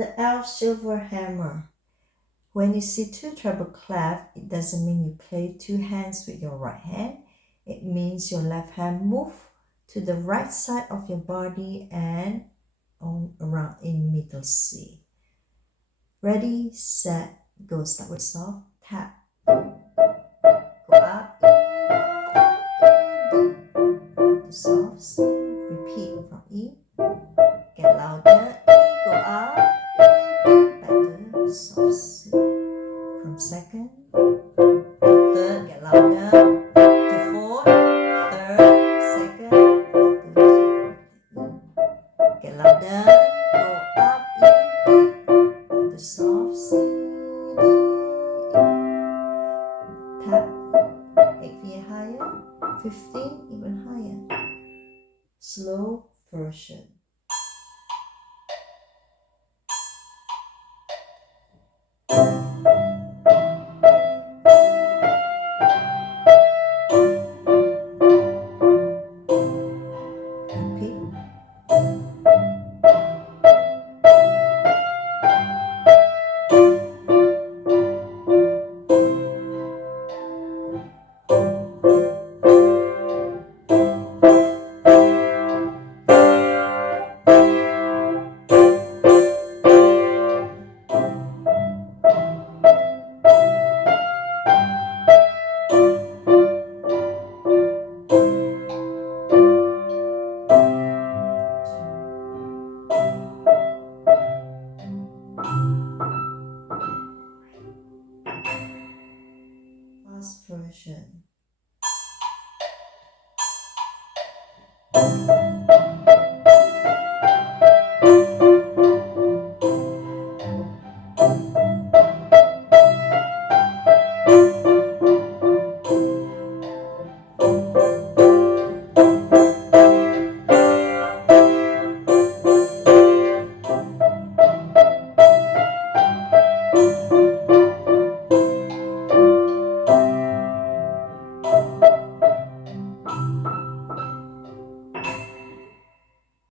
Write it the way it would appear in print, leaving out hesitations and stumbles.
The Elf Silver Hammer. When you see two treble clef, it doesn't mean you play two hands with your right hand. It means your left hand move to the right side of your body and on around in middle C. Ready, set, go. Start with soft tap. Go up, E, to soft C. Repeat from E. Get louder, E, go up, E, back to soft C. From second, third, get louder, to fourth, third, second, get louder, go up, E, to soft C, D, E. Tap, 8 feet higher, 15, even higher. Slow version.